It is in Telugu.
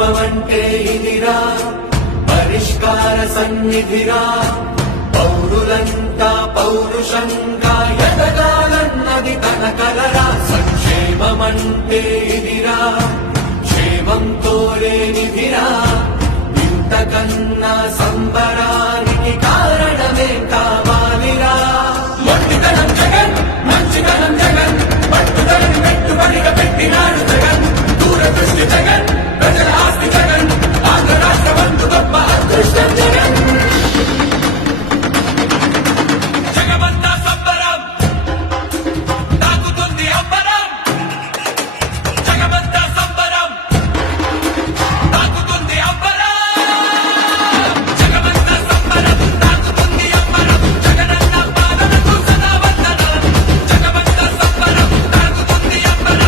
ప్రభుత్వమంటే ఇదిరా పరిష్కార సన్నిధిరా పౌరులంతా పౌరుషంగా ఎదగాలన్నది తన కలరా సంక్షేమమంటే ఇదిరా క్షేమం కోరే నిధిరా ఇంతకన్నా సంబరా